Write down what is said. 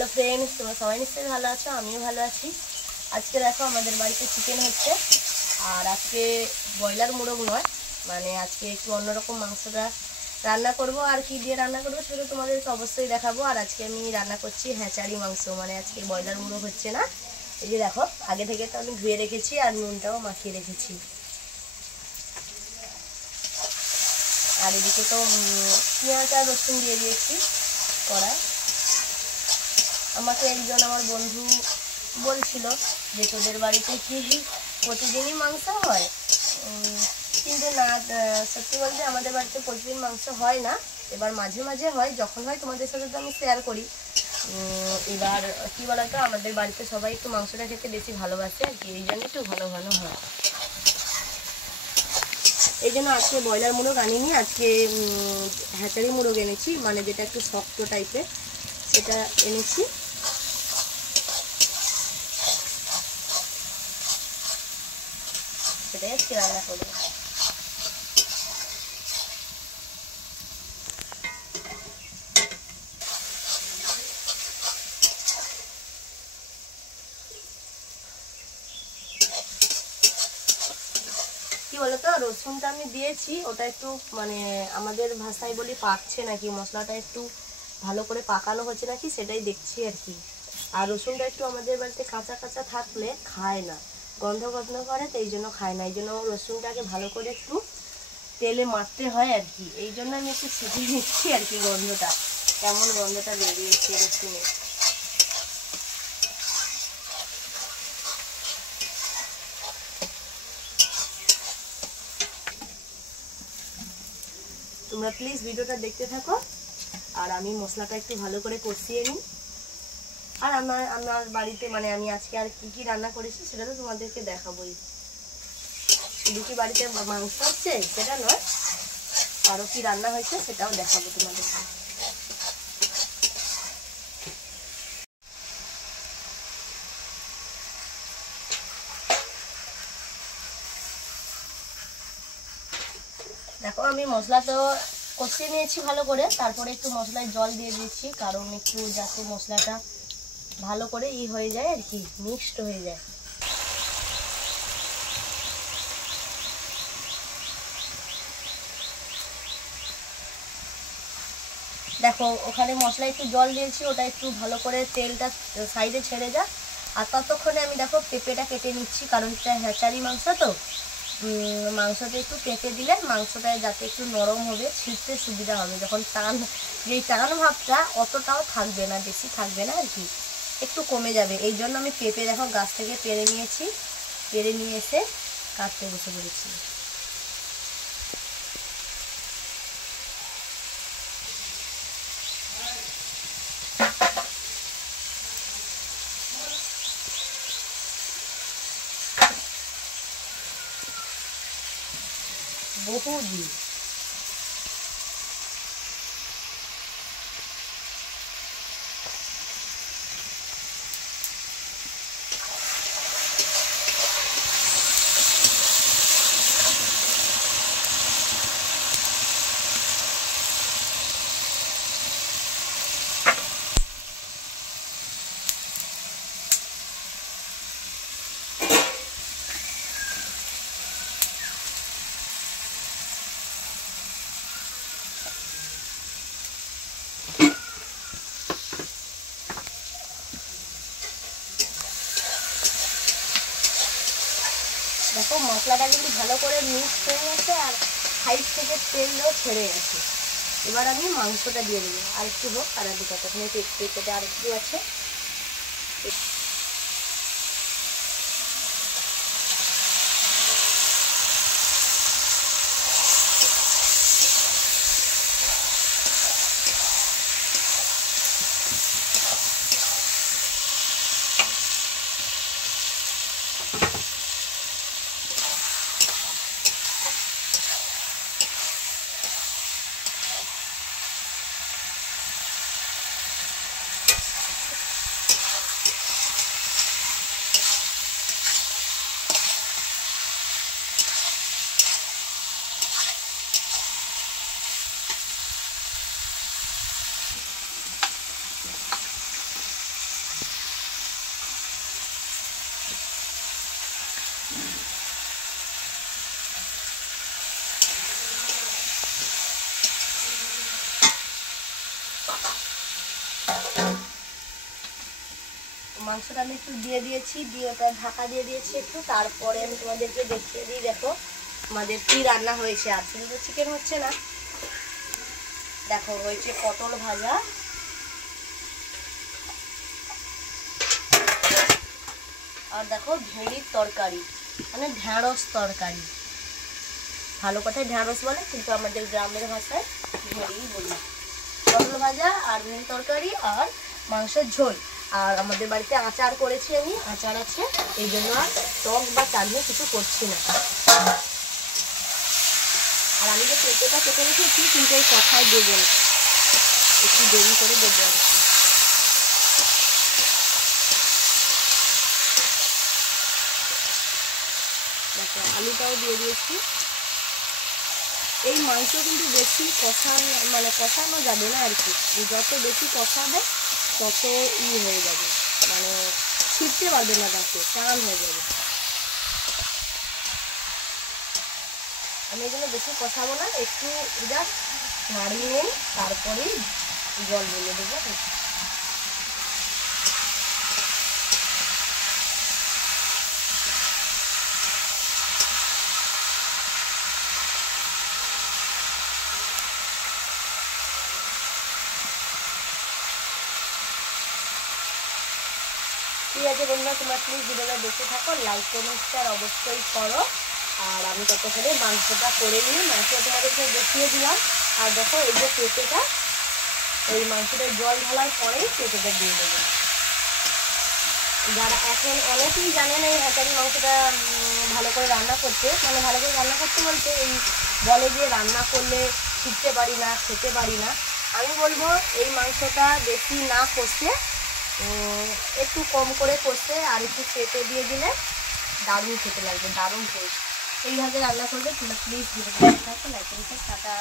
Hello friends, তোমরা সবাই নিশ্চয়ই ভালো আছো, আমিও ভালো আছি। আজকে দেখো আমাদের বাড়িতে চিকেন হচ্ছে। আর আজকে ব্রয়লার মোরগ নয়, মানে আজকে একটু অন্যরকম মাংসটা রান্না করব। আর কি দিয়ে রান্না করবো সেটা তোমাদেরকে অবশ্যই দেখাবো। আর আজকে আমি রান্না করছি হ্যাচারি মাংস, মানে আজকে ব্রয়লার মোরগ হচ্ছে না। এই যে দেখো, আগে থেকে তো আমি ধুয়ে রেখেছি আর নুনটাও মাখিয়ে রেখেছি। আর এদিকে তো পেঁয়াজ আর রসুন দিয়ে দিয়েছি কড়ায়। আমাকে একজন আমার বন্ধু বলছিল যে তোদের বাড়িতে কি প্রতিদিনই মাংস হয়, কিন্তু না, সত্যি বলতে আমাদের বাড়িতে প্রতিদিন মাংস হয় না। এবার মাঝে মাঝে হয়, যখন হয় তোমাদের সাথে তো আমি শেয়ার করি। এবার কী বলতো, আমাদের বাড়িতে সবাই একটু মাংসটা খেতে বেশি ভালোবাসে আর কি, এই জন্য একটু ঘন ঘন হয়। এই জন্য আজকে ব্রয়লার মোরগ আনিনি, আজকে হ্যাচারি মোরগ এনেছি, মানে যেটা একটু শক্ত টাইপের সেটা এনেছি। সেটাই আজকে রান্না করবো। কি বলতো, রসুনটা আমি দিয়েছি, ওটা একটু মানে আমাদের ভাষায় বলি পাকছে নাকি, মশলাটা একটু ভালো করে পাকানো হচ্ছে নাকি সেটাই দেখছি আর কি। আর রসুনটা একটু আমাদের বাড়িতে কাঁচা কাঁচা থাকলে খায় না, গন্ধ গন্ধ করে, তো এই জন্য খায় না। এই জন্য রসুনটাকে ভালো করে একটু তেলে মারতে হয় আর কি। এই জন্য আমি একটু শিখে নিচ্ছি আর কি, গন্ধটা কেমন, গন্ধটা বেরিয়েছে রসুনের। তোমরা প্লিজ ভিডিওটা দেখতে থাকো, আর আমি মশলাটা একটু ভালো করে কষিয়ে নিই। আর আমার বাড়িতে মানে আমি আজকে আর কি কি রান্না করেছি সেটা তো তোমাদেরকে দেখাবোই। শুধু কি বাড়িতে মাংস হচ্ছে সেটা নয়, আরও কি রান্না হয়েছে সেটাও দেখাবো তোমাদেরকে। দেখো, আমি মশলা তো কষিয়ে নিয়েছি ভালো করে, তারপরে একটু মশলায় জল দিয়ে দিয়েছি, কারণ একটু যাতে মশলাটা ভালো করে হয়ে যায় আর কি, মিক্সড হয়ে যায়। দেখো, ওখানে মশলা একটু জল দিয়েছি, ওটা একটু ভালো করে তেলটা সাইডে ছেড়ে যাক। আর ততক্ষণে আমি দেখো পেঁপেটা কেটে নিচ্ছি, কারণ এটা হ্যাচারি মাংস তো মাংসটা একটু কেটে দিলে মাংসটা যাতে একটু নরম হবে, ছিঁড়তে সুবিধা হবে। যখন যেই টান ভাবটা অতটাও থাকবে না, বেশি থাকবে না আর কি, একটু কমে যাবে। এই জন্য আমি পেঁপে দেখো গাছ থেকে পেড়ে নিয়েছি, পেড়ে নিয়ে এসে কাটতে বসে পড়েছি। বহুদিন দেখো, মশলাটা কিন্তু ভালো করে মিক্স হয়ে গেছে, আর সাইড থেকে তেলও ছেড়ে গেছে। এবার আমি মাংসটা দিয়ে দেবো, আর একটু হোক, আর একটু ততক্ষণে পেঁপেটা আর একটু আছে। মাংসটা আমি একটু দিয়ে দিয়েছি, দিয়ে ওটা ঢাকা দিয়ে দিয়েছি একটু। তারপরে আমি তোমাদেরকে দেখিয়ে দিই, দেখো আমাদের কি রান্না হয়েছে। আর কিন্তু চিকেন হচ্ছে না, দেখো হয়েছে পটল ভাজা, আর দেখো ভেড়ির তরকারি, মানে ঢ্যাঁড়স তরকারি। ভালো কথায় ঢ্যাঁড়স বলে, কিন্তু আমাদের গ্রামের ভাষায় ভেড়ি বলি। পটল ভাজা আর ভেড়ির তরকারি আর মাংসের ঝোল। আর আমাদের বাড়িতে আচার করেছি আমি, আচার আছে, এই জন্য আর টক বা চাটনি কিছু করছি না। আর আমি যে পেঁপেটা কেটে রেখেছি, কিন্তু এই কথায় দেবো না, একটু দেরি করে দেবো আর কি। দেখো আলুটাও দিয়ে দিয়েছি। এই মাংস কিন্তু বেশি কষানো যাবে না আর কি, যত বেশি কষাবে তত হয়ে যাবে, মানে ছিটতে পারবে না, দাঁতে টান হয়ে যাবে। আমি এই জন্য বেশি কষাবো না, একটু জাস্ট নাড়িয়ে নিই, তারপরেই জল ঢেলে দেবো। ঠিক আছে বন্ধুরা, তোমরা প্লিজ ভিডিওটা দেখতে থাকো, লাইক কমেন্ট শেয়ার অবশ্যই করো। আর আমি ততক্ষণে মাংসটা করে নিই, মাংসটা তোমাদেরকে দেখিয়ে দিলাম। আর দেখো এই যে পেঁপেটা, এই মাংসটা জল ঢালার পরেই পেঁপেটা দিয়ে দেবো। যারা এখন অনেকেই জানে না এই হ্যাচারি মাংসটা ভালো করে রান্না করতে, মানে ভালো করে রান্না করতে বলতে এই বলে যে রান্না করলে শিখতে পারি না, খেতে পারি না। আমি বলবো এই মাংসটা বেশি না কষে, একটু কম করে কষে আর একটু পেঁপে দিয়ে দিলে দারুণ খেতে লাগবে, দারুণ টেস্ট। এইভাবে রান্না করবে। তোমরা প্লিজ ভিডিওটা দেখতে থাকো, লাইক করতে, টাটা।